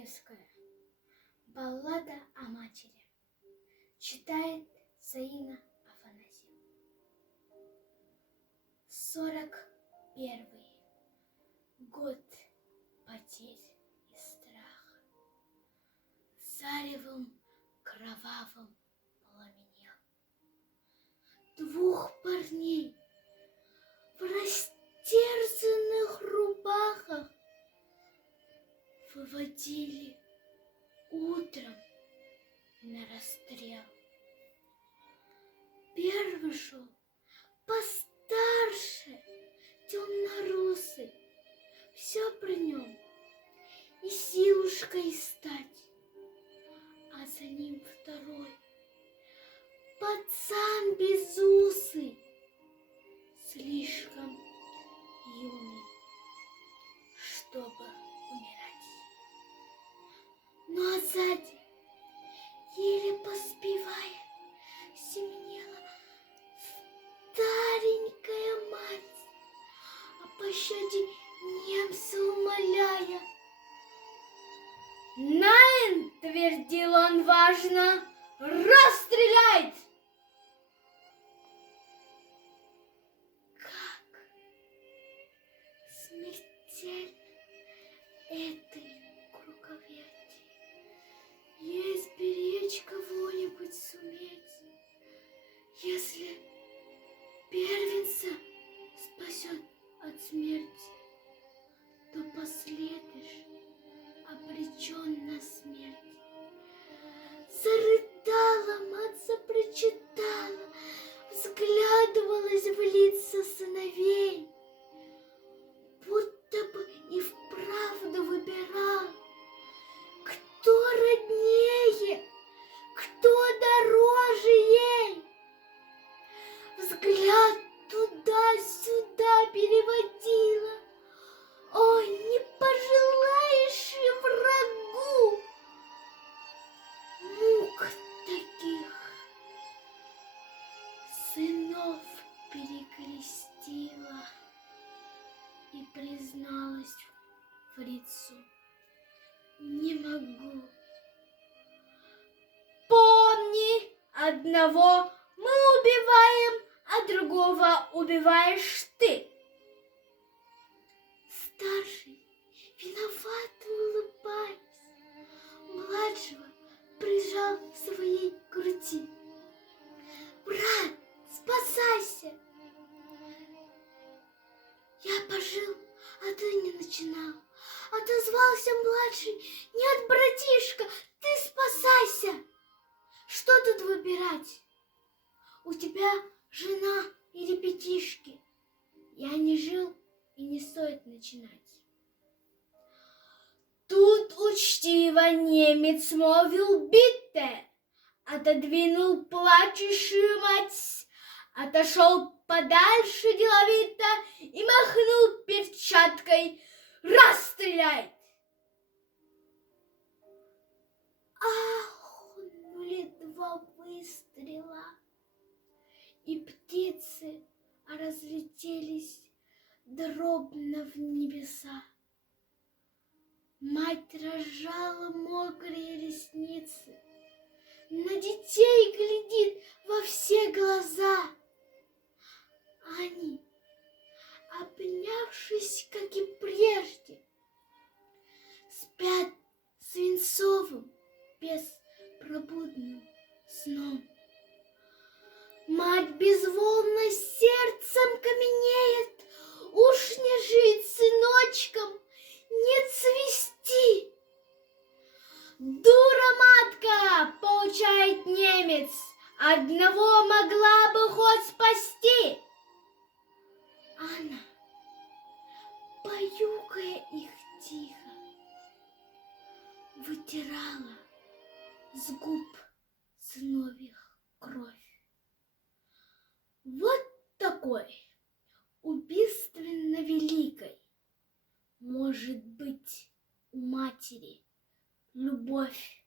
Достоевская. Баллада о матери. Читает Заина Афанасьева. 41-й год потерь и страха заревом кровавым пламенел. Двух парней в растерзанных рубахах выводили утром на расстрел. Первый шел постарше, темно-русый, все при нем и силушкой стать, а за ним второй пацан безусый, слишком юный, чтобы умирать. Ну а сзади, еле поспевая, семенела старенькая мать, о пощаде немца умоляя. «Найн!» — твердил он важно, — «расстреляйте!» Как смертельно этой круговерти ей сберечь кого-нибудь суметь, если первенца спасет от смерти, то последуешь обречен на смерть. Зарыдала мать, запрочитала, взглядывалась в лица сыновей, будто бы и вправду выбирала, кто роднее, кто дороже ей. Взгляд туда-сюда переводила. Ой, не пожелаешь и врагу мук таких. Сынов перекрестила и призналась фрицу: не могу. Помни, одного мы убиваем, а другого убиваешь ты. Старший, виновато улыбаясь, младшего прижал к своей груди. Брат, спасайся! Я пожил, а ты не начинал. Отозвался младший: нет, братишка, ты спасайся! Что тут выбирать? У тебя жена и ребятишки. Я не жил, и не стоит начинать. Тут учтиво немец молвил битте, отодвинул плачущую мать, отошел подальше деловито и махнул перчаткой: расстреляй! Ахнули два выстрела, и птицы разлетелись дробно в небеса. Мать разжала мокрые ресницы, на детей глядит во все глаза. Они, обнявшись, как и прежде, спят свинцовым, беспробудным сном. Мать безволно сердцем каменеет, уж не жить сыночком, не цвести. Дура матка, поучает немец, одного могла бы хоть спасти. Она, баюкая их тихо, вытирала с губ сыновьих кровь. Вот такой убийственно великой может быть у матери любовь.